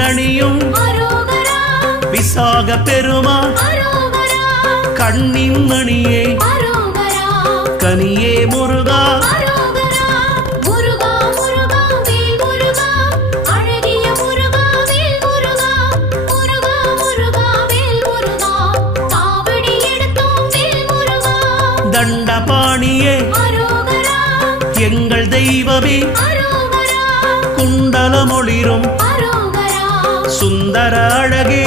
தேரணியும் விசாக பெருமான் கண்ணின் மணியே கனியே முருகா தண்டபாணியே எங்கள் தெய்வமே குண்டலமொளிரும் சுந்தர அழகே